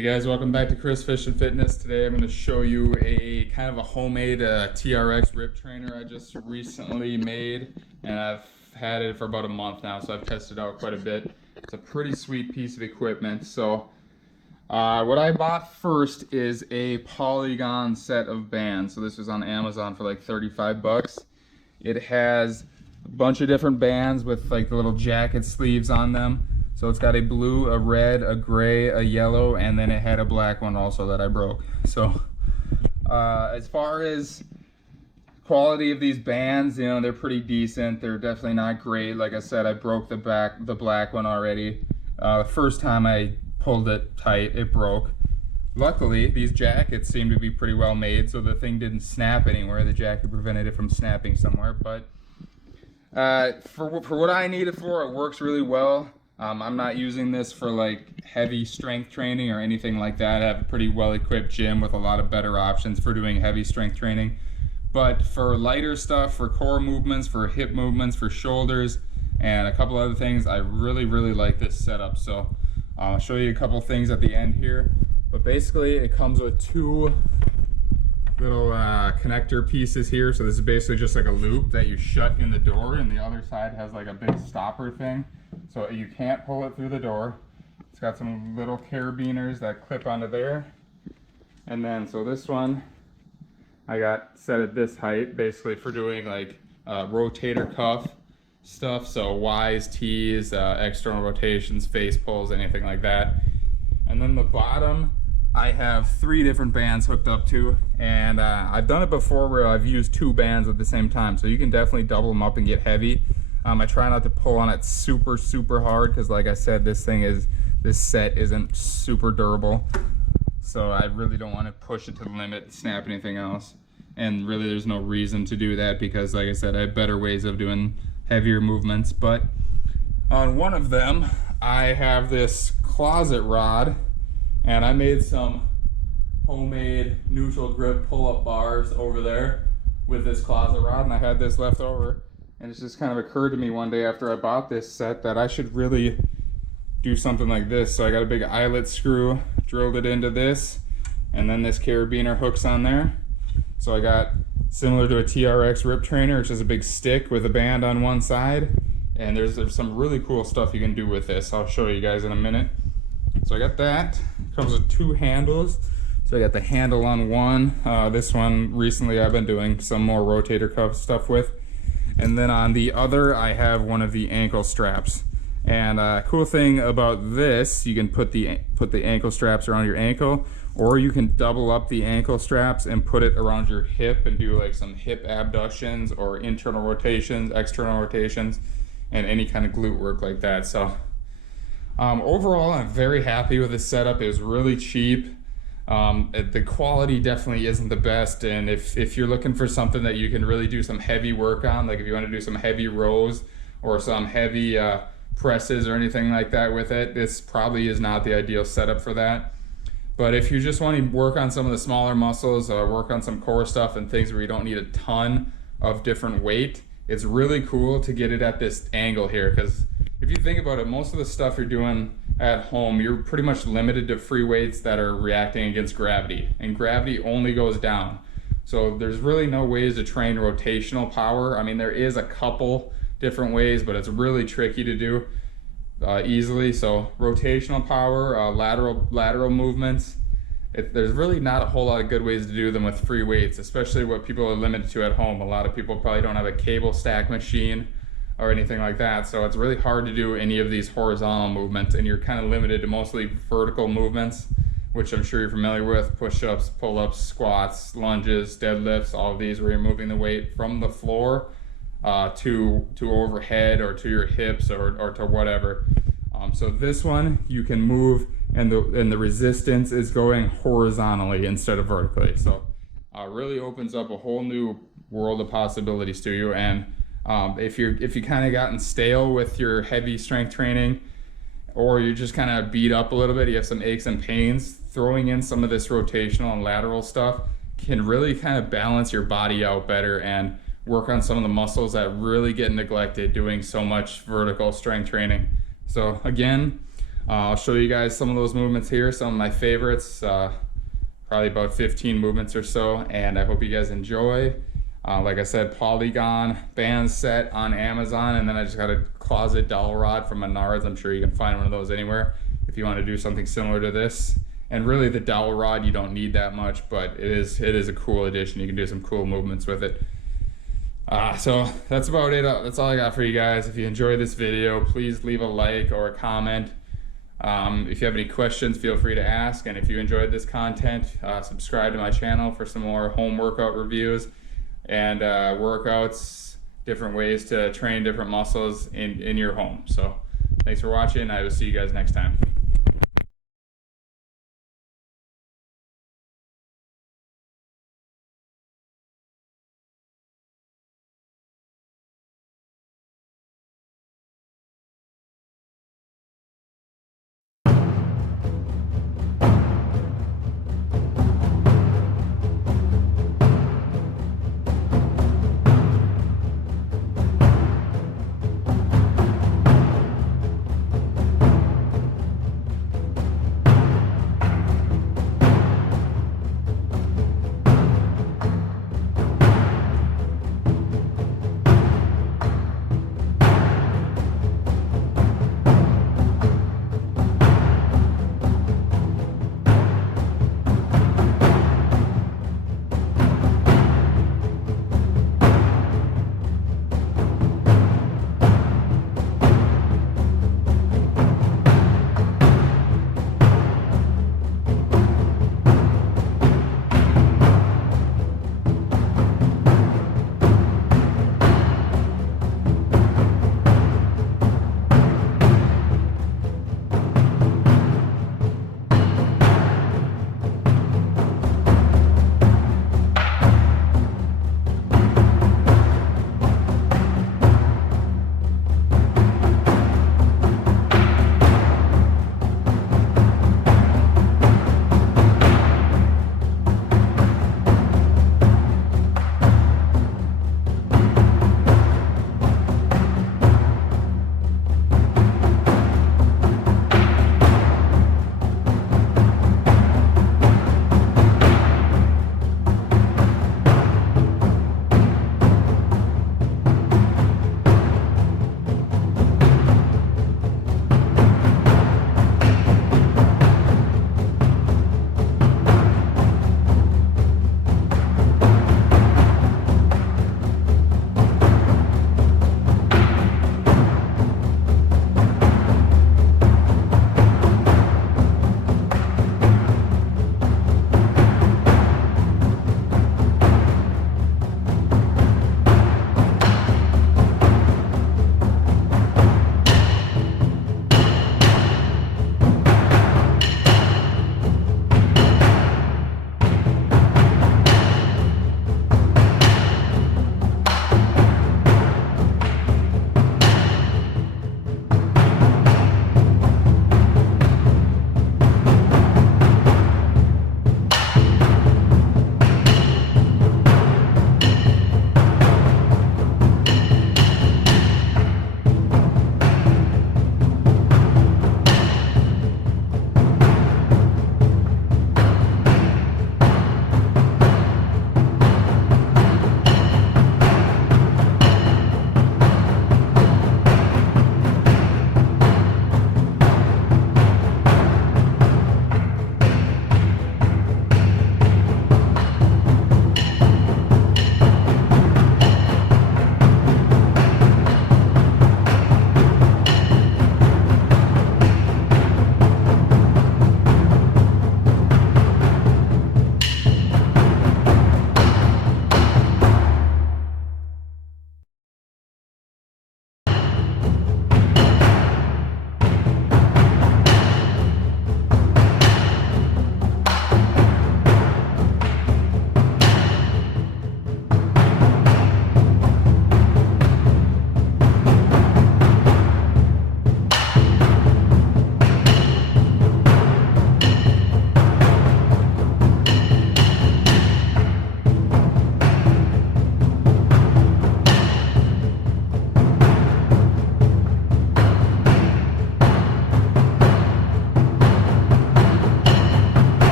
Hey guys, welcome back to Chris Fish and Fitness. Today I'm going to show you a kind of a homemade TRX rip trainer I just recently made, and I've had it for about a month now, so I've tested it out quite a bit. It's a pretty sweet piece of equipment. So what I bought first is a polygon set of bands. So this was on Amazon for like 35 bucks. It has a bunch of different bands with like the little jacket sleeves on them. So it's got a blue, a red, a gray, a yellow, and then it had a black one also that I broke. So as far as quality of these bands, you know, they're pretty decent. They're definitely not great. Like I said, I broke the black one already. The first time I pulled it tight, it broke. Luckily, these jackets seem to be pretty well made, so the thing didn't snap anywhere. The jacket prevented it from snapping somewhere. But for what I need it for, it works really well. I'm not using this for like heavy strength training or anything like that. I have a pretty well-equipped gym with a lot of better options for doing heavy strength training. But for lighter stuff, for core movements, for hip movements, for shoulders, and a couple other things, I really like this setup. So I'll show you a couple things at the end here. But basically, it comes with two little connector pieces here. So this is basically just like a loop that you shut in the door, and the other side has like a big stopper thing. So you can't pull it through the door. It's got some little carabiners that clip onto there. And then, so this one, I got set at this height, basically for doing like rotator cuff stuff. So Y's, T's, external rotations, face pulls, anything like that. And then the bottom, I have 3 different bands hooked up to. And I've done it before where I've used 2 bands at the same time. So you can definitely double them up and get heavy. I try not to pull on it super hard because, like I said, this set isn't super durable. So I really don't want to push it to the limit, snap anything else. And really there's no reason to do that because, like I said, I have better ways of doing heavier movements. But on one of them, I have this closet rod, and I made some homemade neutral grip pull-up bars over there with this closet rod, and I had this left over. And it's just kind of occurred to me one day after I bought this set that I should really do something like this. So I got a big eyelet screw, drilled it into this, and then this carabiner hooks on there. So I got similar to a TRX rip trainer, which is a big stick with a band on one side. And there's some really cool stuff you can do with this. I'll show you guys in a minute. So I got that. It comes with 2 handles. So I got the handle on one. This one recently I've been doing some more rotator cuff stuff with. And then on the other, I have one of the ankle straps. And cool thing about this, you can put the ankle straps around your ankle, or you can double up the ankle straps and put it around your hip and do like some hip abductions or internal rotations, external rotations, and any kind of glute work like that. So overall, I'm very happy with this setup. It was really cheap. The quality definitely isn't the best, and if you're looking for something that you can really do some heavy work on, like if you want to do some heavy rows or some heavy presses or anything like that with it, this probably is not the ideal setup for that. But if you just want to work on some of the smaller muscles or work on some core stuff and things where you don't need a ton of different weight, it's really cool to get it at this angle here, because if you think about it, most of the stuff you're doing at home, you're pretty much limited to free weights that are reacting against gravity, and gravity only goes down. So there's really no ways to train rotational power. I mean, there is a couple different ways, but it's really tricky to do easily. So rotational power, lateral movements, there's really not a whole lot of good ways to do them with free weights, especially what people are limited to at home. A lot of people probably don't have a cable stack machine or anything like that, so it's really hard to do any of these horizontal movements, and you're kind of limited to mostly vertical movements, which I'm sure you're familiar with: push-ups, pull-ups, squats, lunges, deadlifts, all of these where you're moving the weight from the floor to overhead or to your hips or to whatever. So this one you can move, and the resistance is going horizontally instead of vertically. So really opens up a whole new world of possibilities to you. And if you kind of gotten stale with your heavy strength training, or you're just kind of beat up a little bit, you have some aches and pains, throwing in some of this rotational and lateral stuff can really kind of balance your body out better and work on some of the muscles that really get neglected doing so much vertical strength training. So again, I'll show you guys some of those movements here, some of my favorites, probably about 15 movements or so, and I hope you guys enjoy. Like I said, Polygon band set on Amazon, and then I just got a closet dowel rod from Menards. I'm sure you can find one of those anywhere if you want to do something similar to this. And really the dowel rod, you don't need that much, but it is a cool addition. You can do some cool movements with it. So that's about it. That's all I got for you guys. If you enjoyed this video, please leave a like or a comment. If you have any questions, feel free to ask. And if you enjoyed this content, subscribe to my channel for some more home workout reviews and workouts, different ways to train different muscles in your home. So thanks for watching. I will see you guys next time.